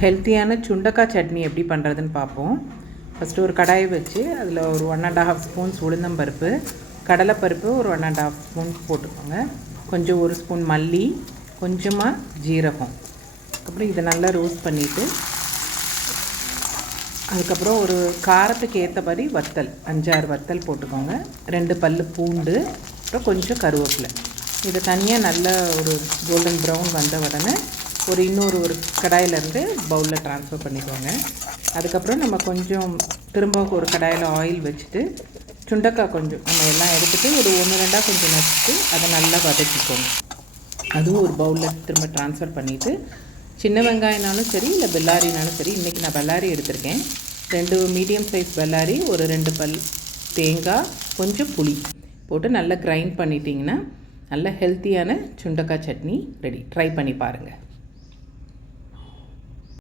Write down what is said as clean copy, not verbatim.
ஹெல்த்தியான சுண்டக்காய் சட்னி எப்படி பண்ணுறதுன்னு பார்ப்போம். ஃபஸ்ட்டு ஒரு கடாயை வச்சு அதில் ஒரு 1½ ஸ்பூன்ஸ் உளுந்தம்பருப்பு, கடலைப்பருப்பு ஒரு 1½ ஸ்பூன் போட்டுக்கோங்க. கொஞ்சம் 1 ஸ்பூன் மல்லி, கொஞ்சமாக ஜீரகம். அப்புறம் இதை நல்லா ரோஸ்ட் பண்ணிவிட்டு அதுக்கப்புறம் ஒரு காரத்துக்கு ஏற்றபடி வத்தல் 5-6 வத்தல் போட்டுக்கோங்க. 2 பல் பூண்டு, அப்புறம் கொஞ்சம் கருவேப்பிலை. இதை தனியாக நல்லா ஒரு கோல்டன் ப்ரௌன் வந்த உடனே இன்னொரு கடாயிலேருந்து பவுலில் ட்ரான்ஸ்ஃபர் பண்ணிக்கோங்க. அதுக்கப்புறம் நம்ம கொஞ்சம் திரும்ப ஒரு கடாயில் ஆயில் வச்சுட்டு சுண்டக்காய் கொஞ்சம் நம்ம எல்லாம் எடுத்துகிட்டு ஒரு 1-2 கொஞ்சம் நச்சுட்டு அதை நல்லா வதக்கிக்கோங்க. அதுவும் ஒரு பவுலில் திரும்ப ட்ரான்ஸ்ஃபர் பண்ணிவிட்டு சின்ன வெங்காயனாலும் சரி இல்லை பெல்லாரினாலும் சரி, இன்றைக்கி நான் பெல்லாரி எடுத்திருக்கேன். 2 மீடியம் சைஸ் பெல்லாரி, ஒரு 2 பல் தேங்காய், கொஞ்சம் புளி போட்டு நல்லா கிரைண்ட் பண்ணிட்டிங்கன்னா நல்ல ஹெல்த்தியான சுண்டக்காய் சட்னி ரெடி. ட்ரை பண்ணி பாருங்கள்.